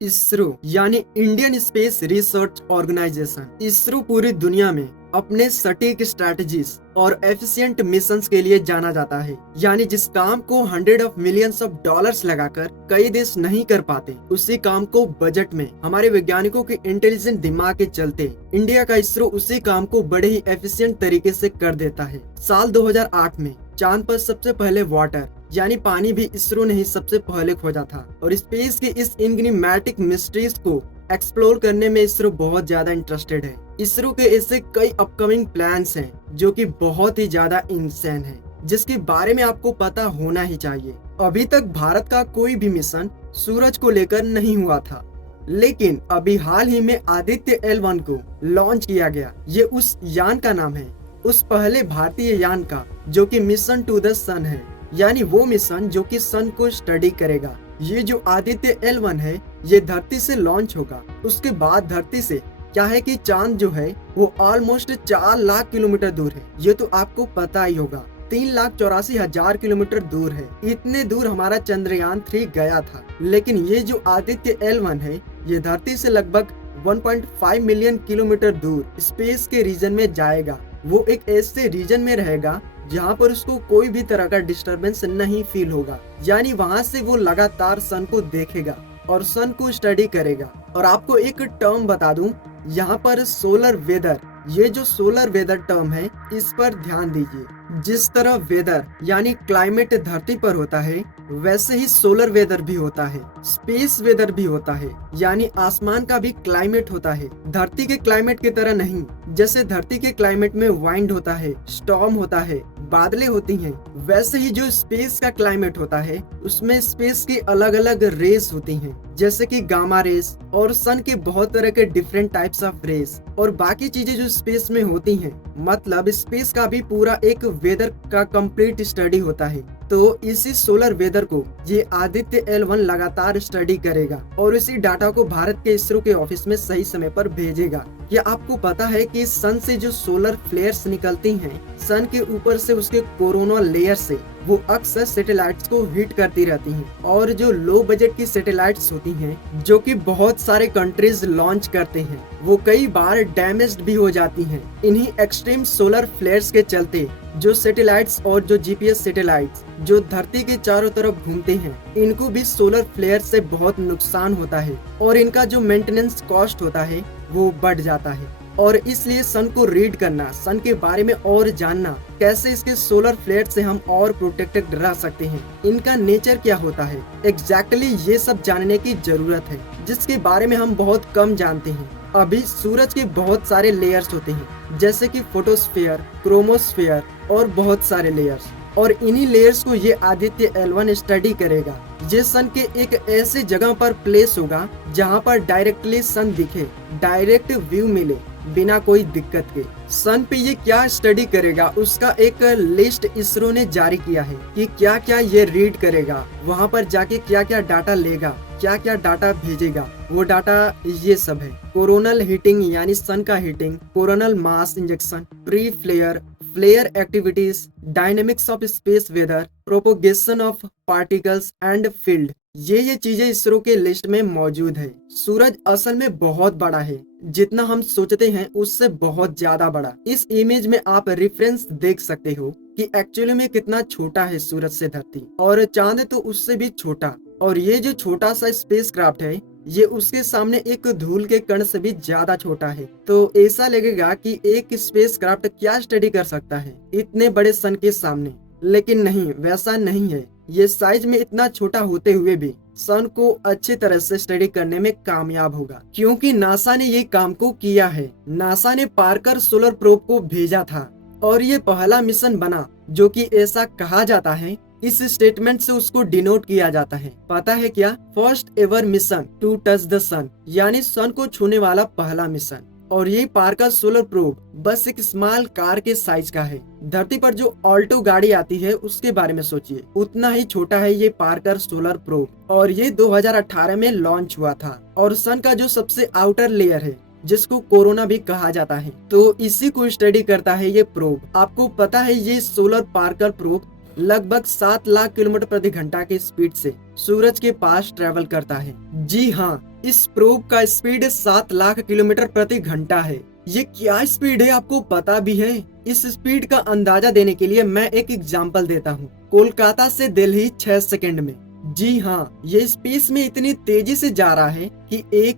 इसरो यानी Indian space research organisation. ISRO पूरी दुनिया में अपने सटीक स्ट्रैटेजीज और एफिशिएंट मिशंस के लिए जाना जाता है। यानी जिस काम को hundred of millions of dollars लगाकर कई देश नहीं कर पाते, उसी काम को बजट में हमारे वैज्ञानिकों के इंटेलिजेंट दिमाग के चलते इंडिया का इसरो उसी काम को बड़े ही एफिशिएंट तरीके से कर देता है। साल 2008 में चांद पर सबसे पहले वाटर यानी पानी भी इसरो ने ही सबसे पहले खोजा था। और स्पेस की इस इनग्निमैटिक मिस्ट्रीज को एक्सप्लोर करने में इसरो बहुत ज्यादा इंटरेस्टेड है। इसरो के ऐसे कई अपकमिंग प्लान्स हैं जो कि बहुत ही ज्यादा इंसेन है, जिसके बारे में आपको पता होना ही चाहिए। अभी तक भारत का कोई भी मिशन सूरज को लेकर नहीं हुआ था, लेकिन अभी हाल ही में आदित्य L1 को लॉन्च किया गया। ये उस यान का नाम है, उस पहले भारतीय यान का, जो कि मिशन टू द सन है। यानी वो मिशन जो कि सन को स्टडी करेगा। ये जो आदित्य L1 है, ये धरती से लॉन्च होगा। उसके बाद धरती से क्या है कि चांद जो है वो ऑलमोस्ट 4 लाख किलोमीटर दूर है। ये तो आपको पता ही होगा, 3,84,000 किलोमीटर दूर है। इतने दूर हमारा चंद्रयान 3 गया था। लेकिन ये जो आदित्य L1 है, ये धरती से लगभग 1.5 मिलियन किलोमीटर दूर स्पेस के रीजन में जाएगा। वो एक ऐसे रीजन में रहेगा जहाँ पर उसको कोई भी तरह का डिस्टरबेंस नहीं फील होगा। यानी वहाँ से वो लगातार सन को देखेगा और सन को स्टडी करेगा। और आपको एक टर्म बता दूं, यहाँ पर सोलर वेदर, ये जो सोलर वेदर टर्म है, इस पर ध्यान दीजिए। जिस तरह वेदर यानी क्लाइमेट धरती पर होता है, वैसे ही सोलर वेदर भी होता है, स्पेस वेदर भी होता है। यानी आसमान का भी क्लाइमेट होता है, धरती के क्लाइमेट की तरह नहीं। जैसे धरती के क्लाइमेट में वाइंड होता है, स्टॉर्म होता है, बादलें होती हैं, वैसे ही जो स्पेस का क्लाइमेट होता है, उसमें स्पेस की अलग अलग रेस होती हैं, जैसे कि गामा रेस और सन के बहुत तरह के डिफरेंट टाइप्स ऑफ रेस और बाकी चीजें जो स्पेस में होती हैं। मतलब स्पेस का भी पूरा एक वेदर का कंप्लीट स्टडी होता है। तो इसी सोलर वेदर को ये आदित्य L1 लगातार स्टडी करेगा और इसी डाटा को भारत के इसरो के ऑफिस में सही समय पर भेजेगा। क्या आपको पता है कि सन से जो सोलर फ्लेयर्स निकलती हैं, सन के ऊपर से उसके कोरोना लेयर से, वो अक्सर सैटेलाइट्स को हिट करती रहती हैं। और जो लो बजट की सैटेलाइट्स होती हैं, जो कि बहुत सारे कंट्रीज लॉन्च करते हैं, वो कई बार डैमेज्ड भी हो जाती हैं। इन्हीं एक्सट्रीम सोलर फ्लेयर्स के चलते जो सैटेलाइट्स और जो GPS सैटेलाइट्स जो धरती के चारों तरफ घूमते हैं, इनको भी सोलर फ्लेयर से बहुत नुकसान होता है और इनका जो मेंटेनेंस कॉस्ट होता है वो बढ़ जाता है। और इसलिए सन को रीड करना, सन के बारे में और जानना, कैसे इसके सोलर फ्लेयर से हम और प्रोटेक्टेड रह सकते हैं, इनका नेचर क्या होता है, एग्जैक्टली ये सब जानने की जरूरत है, जिसके बारे में हम बहुत कम जानते हैं। अभी सूरज के बहुत सारे लेयर्स होते हैं, जैसे कि फोटोस्फीयर, क्रोमोस्फीयर और बहुत सारे लेयर्स। और इन्हीं लेयर्स को ये आदित्य L1 स्टडी करेगा। ये सन के एक ऐसे जगह पर प्लेस होगा जहाँ पर डायरेक्टली सन दिखे, डायरेक्ट व्यू मिले, बिना कोई दिक्कत के। सन पे ये क्या स्टडी करेगा, उसका एक लिस्ट इसरो ने जारी किया है कि क्या क्या ये रीड करेगा, वहाँ पर जाके क्या क्या डाटा लेगा, क्या क्या डाटा भेजेगा। वो डाटा ये सब है: कोरोनल हीटिंग यानी सन का heating, coronal mass injection, pre flare, flare activities, dynamics of space weather, propagation of particles and field. ये चीजें इसरो के लिस्ट में मौजूद है। सूरज असल में बहुत बड़ा है, जितना हम सोचते हैं उससे बहुत ज्यादा बड़ा। इस इमेज में आप रेफरेंस देख सकते हो कि एक्चुअली में कितना छोटा है सूरज से धरती, और चांद तो उससे भी छोटा। और ये जो छोटा सा स्पेसक्राफ्ट है, ये उसके सामने एक धूल के कण से भी ज्यादा छोटा है। तो ऐसा लगेगा कि एक स्पेसक्राफ्ट क्या स्टडी कर सकता है इतने बड़े सन के सामने, लेकिन नहीं, वैसा नहीं है। ये साइज में इतना छोटा होते हुए भी सन को अच्छी तरह से स्टडी करने में कामयाब होगा, क्योंकि नासा ने ये काम को किया है। नासा ने पार्कर सोलर प्रोब को भेजा था और ये पहला मिशन बना जो कि ऐसा कहा जाता है, इस स्टेटमेंट से उसको डिनोट किया जाता है। पता है क्या? First ever mission to touch the sun, यानी सन को छूने वाला पहला मिशन। और ये पार्कर सोलर प्रोब बस एक स्मॉल कार के साइज का है। धरती पर जो ऑल्टो गाड़ी आती है उसके बारे में सोचिए, उतना ही छोटा है ये पार्कर सोलर प्रोब। और ये 2018 में लॉन्च हुआ था। और सन का जो सबसे आउटर लेयर है, जिसको कोरोना भी कहा जाता है, तो इसी को स्टडी करता है ये प्रोब। आपको पता है ये सोलर पार्कर प्रोब लगभग 7 लाख किलोमीटर प्रति घंटा की स्पीड से सूरज के पास ट्रेवल करता है। जी हाँ, इस प्रोब का स्पीड 7 लाख किलोमीटर प्रति घंटा है। ये क्या स्पीड है आपको पता भी है? इस स्पीड का अंदाजा देने के लिए मैं एक एग्जांपल देता हूँ। कोलकाता से दिल्ली 6 सेकंड में। जी हाँ, ये स्पेस में इतनी तेजी से जा रहा है कि 1,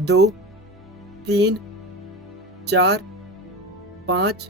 2, 3, 4, 5,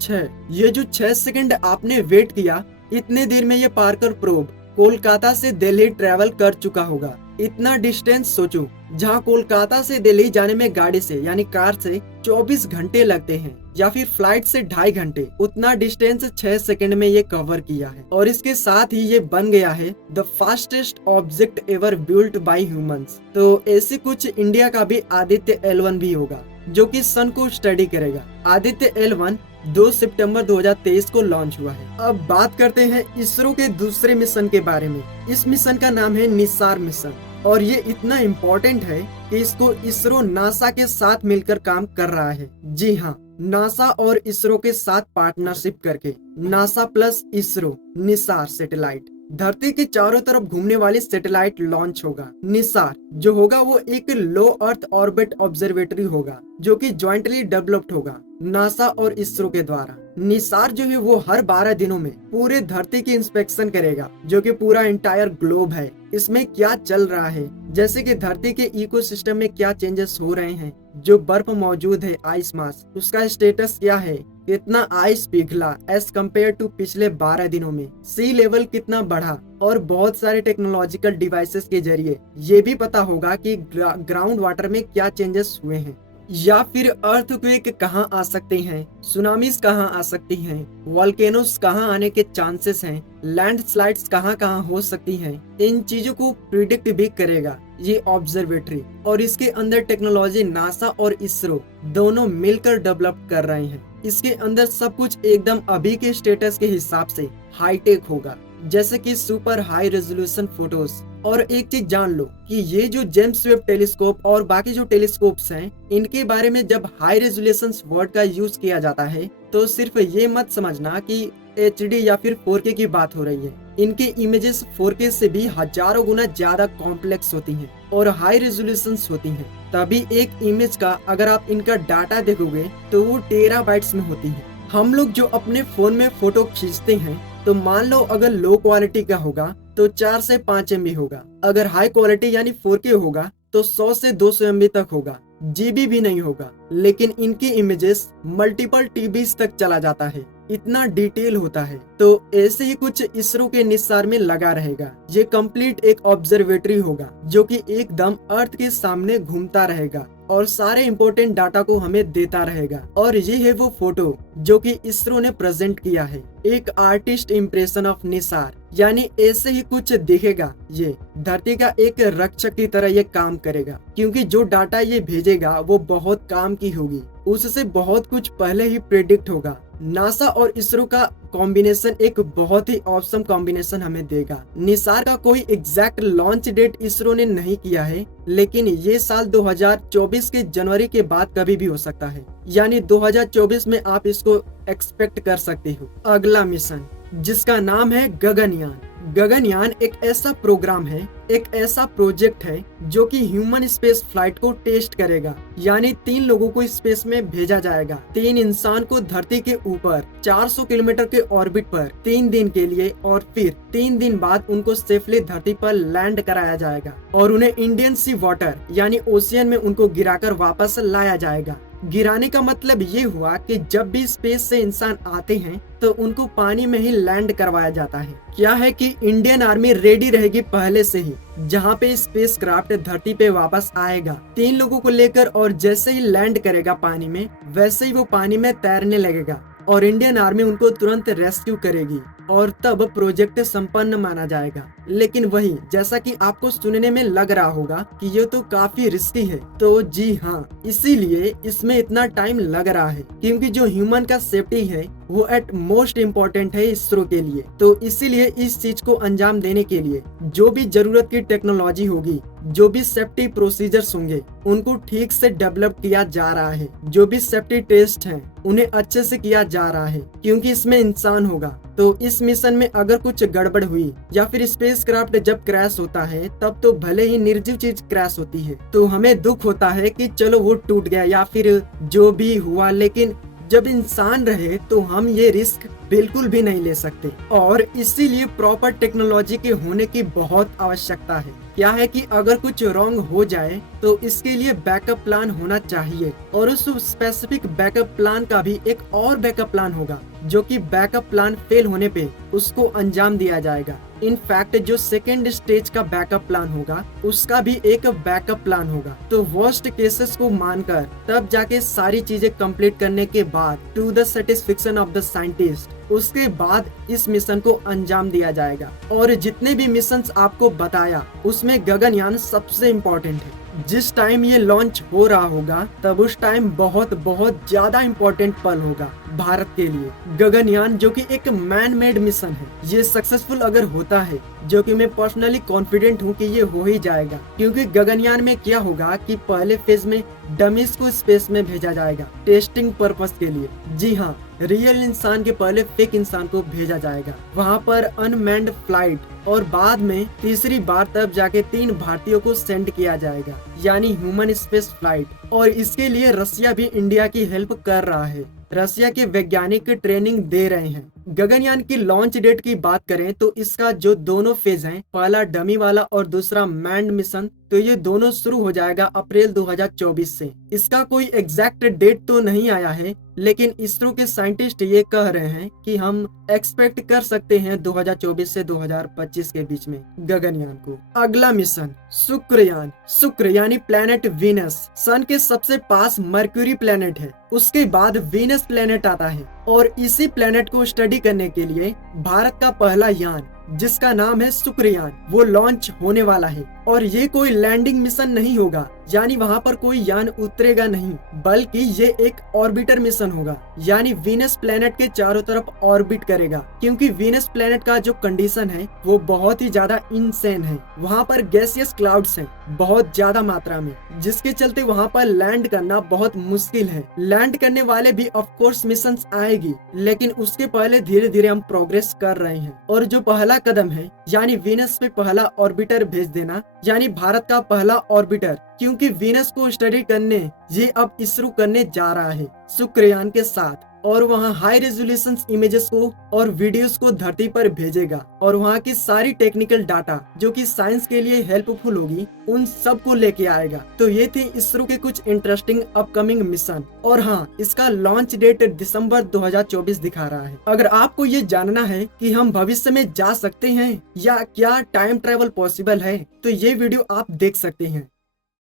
6। ये जो 6 सेकंड आपने वेट किया, इतने देर में ये पार्कर प्रोब कोलकाता से दिल्ली ट्रेवल कर चुका होगा। इतना डिस्टेंस सोचो, जहाँ कोलकाता से दिल्ली जाने में गाड़ी से यानी कार से 24 घंटे लगते हैं या फिर फ्लाइट से 2.5 घंटे, उतना डिस्टेंस 6 सेकंड में ये कवर किया है। और इसके साथ ही ये बन गया है the fastest object ever built by humans. तो ऐसे कुछ इंडिया का भी आदित्य L1 भी होगा, जो कि सन को स्टडी करेगा। आदित्य L1 2 सितंबर 2023 को लॉन्च हुआ है। अब बात करते हैं इसरो के दूसरे मिशन के बारे में। इस मिशन का नाम है निसार मिशन और ये इतना इम्पोर्टेंट है कि इसको इसरो नासा के साथ मिलकर काम कर रहा है। जी हाँ, नासा और इसरो के साथ पार्टनरशिप करके NASA plus ISRO Nisar satellite, धरती के चारों तरफ घूमने वाली सैटेलाइट लॉन्च होगा। निसार जो होगा वो एक लो अर्थ ऑर्बिट ऑब्जर्वेटरी होगा, जो कि ज्वाइंटली डेवलप्ड होगा नासा और इसरो के द्वारा। निसार जो है वो हर 12 दिनों में पूरे धरती की इंस्पेक्शन करेगा, जो कि पूरा इंटायर ग्लोब है, इसमें क्या चल रहा है, जैसे कि धरती के इकोसिस्टम में क्या चेंजेस हो रहे हैं, जो बर्फ मौजूद है आइस मास उसका स्टेटस क्या है, कितना आइस पिघला एज कम्पेयर टू पिछले 12 दिनों में, सी लेवल कितना बढ़ा, और बहुत सारे टेक्नोलॉजिकल डिवाइसेस के जरिए ये भी पता होगा कि ग्राउंड वाटर में क्या चेंजेस हुए हैं, या फिर अर्थक्वेक कहाँ आ सकते हैं, सुनामीज कहाँ आ सकती हैं, वॉल्केनोस कहाँ आने के चांसेस हैं, लैंडस्लाइड्स कहाँ कहाँ हो सकती हैं। इन चीजों को प्रिडिक्ट भी करेगा ये ऑब्जर्वेटरी। और इसके अंदर टेक्नोलॉजी नासा और इसरो दोनों मिलकर डेवलप कर रहे हैं। इसके अंदर सब कुछ एकदम अभी के स्टेटस के हिसाब से हाईटेक होगा, जैसे कि सुपर हाई रेजोल्यूशन फोटोज। और एक चीज जान लो कि ये जो जेम्स वेब टेलीस्कोप और बाकी जो टेलीस्कोप्स हैं, इनके बारे में जब हाई रेजोल्यूशन वर्ड का यूज किया जाता है तो सिर्फ ये मत समझना कि HD या फिर 4K की बात हो रही है। इनके इमेजेस 4K से भी हजारों गुना ज्यादा कॉम्प्लेक्स होती हैं और हाई रेजोल्यूशन होती हैं। तभी एक इमेज का अगर आप इनका डाटा देखोगे तो वो टेराबाइट्स में होती है। हम लोग जो अपने फोन में फोटो खींचते हैं, तो मान लो अगर लो क्वालिटी का होगा तो 4 से 5 MB होगा, अगर हाई क्वालिटी यानी 4K होगा तो 100 से 200 MB तक होगा, GB भी नहीं होगा। लेकिन इनकी इमेजेस मल्टीपल TBs तक चला जाता है, इतना डिटेल होता है। तो ऐसे ही कुछ इसरो के निसार में लगा रहेगा। ये कंप्लीट एक ऑब्जर्वेटरी होगा जो कि एकदम अर्थ के सामने घूमता रहेगा और सारे इंपॉर्टेंट डाटा को हमें देता रहेगा। और ये है वो फोटो जो कि इसरो ने प्रेजेंट किया है, एक आर्टिस्ट इम्प्रेशन ऑफ निसार। यानी ऐसे ही कुछ दिखेगा, ये धरती का एक रक्षक की तरह ये काम करेगा, क्योंकि जो डाटा ये भेजेगा वो बहुत काम की होगी, उससे बहुत कुछ पहले ही प्रेडिक्ट होगा। नासा और इसरो का कॉम्बिनेशन एक बहुत ही ऑसम कॉम्बिनेशन हमें देगा। निसार का कोई एग्जैक्ट लॉन्च डेट इसरो ने नहीं किया है, लेकिन ये साल 2024 के जनवरी के बाद कभी भी हो सकता है, यानी 2024 में आप इसको एक्सपेक्ट कर सकते हो। अगला मिशन जिसका नाम है गगनयान। गगनयान एक ऐसा प्रोग्राम है, एक ऐसा प्रोजेक्ट है जो कि ह्यूमन स्पेस फ्लाइट को टेस्ट करेगा। यानी 3 लोगों को स्पेस में भेजा जाएगा, 3 इंसान को धरती के ऊपर 400 किलोमीटर के ऑर्बिट पर 3 दिन के लिए, और फिर 3 दिन बाद उनको सेफली धरती पर लैंड कराया जाएगा और उन्हें इंडियन सी वाटर यानी ओशियन में उनको गिराकर वापस लाया जाएगा। गिराने का मतलब ये हुआ कि जब भी स्पेस से इंसान आते हैं तो उनको पानी में ही लैंड करवाया जाता है। क्या है कि इंडियन आर्मी रेडी रहेगी पहले से ही, जहाँ पे स्पेस क्राफ्ट धरती पे वापस आएगा 3 लोगों को लेकर, और जैसे ही लैंड करेगा पानी में, वैसे ही वो पानी में तैरने लगेगा और इंडियन आर्मी उनको तुरंत रेस्क्यू करेगी और तब प्रोजेक्ट संपन्न माना जाएगा। लेकिन वही, जैसा कि आपको सुनने में लग रहा होगा कि ये तो काफी रिस्की है, तो जी हाँ, इसीलिए इसमें इतना टाइम लग रहा है, क्योंकि जो ह्यूमन का सेफ्टी है वो एट मोस्ट इम्पोर्टेंट है इसरो के लिए। तो इसीलिए इस चीज को अंजाम देने के लिए जो भी जरूरत की टेक्नोलॉजी होगी जो भी सेफ्टी प्रोसीजर्स होंगे उनको ठीक से डेवलप किया जा रहा है। जो भी सेफ्टी टेस्ट हैं उन्हें अच्छे से किया जा रहा है, क्योंकि इसमें इंसान होगा। तो इस मिशन में अगर कुछ गड़बड़ हुई या फिर स्पेसक्राफ्ट जब क्रैश होता है तब तो भले ही निर्जीव चीज क्रैश होती है तो हमें दुख होता है कि चलो वो टूट गया या फिर जो भी हुआ, लेकिन जब इंसान रहे तो हम ये रिस्क बिल्कुल भी नहीं ले सकते। और इसीलिए प्रॉपर टेक्नोलॉजी के होने की बहुत आवश्यकता है। क्या है कि अगर कुछ रॉन्ग हो जाए तो इसके लिए बैकअप प्लान होना चाहिए, और उस स्पेसिफिक बैकअप प्लान का भी एक और बैकअप प्लान होगा, जो कि बैकअप प्लान फेल होने पे उसको अंजाम दिया जाएगा। इनफैक्ट जो सेकेंड स्टेज का बैकअप प्लान होगा उसका भी एक बैकअप प्लान होगा। तो वर्स्ट केसेस को मानकर तब जाके सारी चीजें कंप्लीट करने के बाद to the satisfaction of the scientist उसके बाद इस मिशन को अंजाम दिया जाएगा। और जितने भी मिशंस आपको बताया उसमें गगनयान सबसे इम्पोर्टेंट है। जिस टाइम ये लॉन्च हो रहा होगा तब उस टाइम बहुत बहुत ज्यादा इम्पोर्टेंट पल होगा भारत के लिए। गगनयान जो कि एक मैन मेड मिशन है, ये सक्सेसफुल अगर होता है, जो कि मैं पर्सनली कॉन्फिडेंट हूँ कि ये हो ही जाएगा, क्योंकि गगनयान में क्या होगा कि पहले फेज में डमीज को स्पेस में भेजा जाएगा टेस्टिंग पर्पस के लिए। जी हाँ, रियल इंसान के पहले फेक इंसान को भेजा जाएगा वहाँ पर अनमैन्ड फ्लाइट, और बाद में तीसरी बार तब जाके 3 भारतीयों को सेंड किया जाएगा, यानी ह्यूमन स्पेस फ्लाइट। और इसके लिए रसिया भी इंडिया की हेल्प कर रहा है। रसिया के वैज्ञानिक ट्रेनिंग दे रहे हैं। गगनयान की लॉन्च डेट की बात करें तो इसका जो दोनों फेज हैं, पहला डमी वाला और दूसरा मैन्ड मिशन, तो ये दोनों शुरू हो जाएगा अप्रैल 2024 से। इसका कोई एग्जैक्ट डेट तो नहीं आया है, लेकिन इसरो के साइंटिस्ट ये कह रहे हैं कि हम एक्सपेक्ट कर सकते हैं 2024 से 2025 के बीच में गगनयान को। अगला मिशन शुक्रयान। शुक्र यानी प्लेनेट वीनस, सन के सबसे पास मर्क्यूरी प्लेनेट है। उसके बाद वीनस प्लेनेट आता है, और इसी प्लेनेट को स्टडी करने के लिए भारत का पहला यान जिसका नाम है शुक्रयान वो लॉन्च होने वाला है। और ये कोई लैंडिंग मिशन नहीं होगा, यानी वहाँ पर कोई यान उतरेगा नहीं, बल्कि ये एक ऑर्बिटर मिशन होगा, यानी वीनस प्लेनेट के चारों तरफ ऑर्बिट करेगा। क्योंकि वीनस प्लेनेट का जो कंडीशन है वो बहुत ही ज्यादा इनसेन है। वहाँ पर गैसियस क्लाउड्स हैं बहुत ज्यादा मात्रा में, जिसके चलते वहाँ पर लैंड करना बहुत मुश्किल है। लैंड करने वाले भी ऑफ कोर्स मिशन आएगी, लेकिन उसके पहले धीरे धीरे हम प्रोग्रेस कर रहे हैं। और जो पहला कदम है, यानी वीनस पे पहला ऑर्बिटर भेज देना, यानी भारत का पहला ऑर्बिटर, क्योंकि वीनस को स्टडी करने ये अब इसरो करने जा रहा है शुक्रयान के साथ। और वहाँ हाई रेजोल्यूशन इमेजेस को और वीडियोस को धरती पर भेजेगा, और वहाँ की सारी टेक्निकल डाटा जो कि साइंस के लिए हेल्पफुल होगी उन सब को लेके आएगा। तो ये थे इसरो के कुछ इंटरेस्टिंग अपकमिंग मिशन। और हाँ, इसका लॉन्च डेट दिसंबर 2024 दिखा रहा है। अगर आपको ये जानना है कि हम भविष्य में जा सकते हैं या क्या टाइम ट्रेवल पॉसिबल है, तो ये वीडियो आप देख सकते हैं।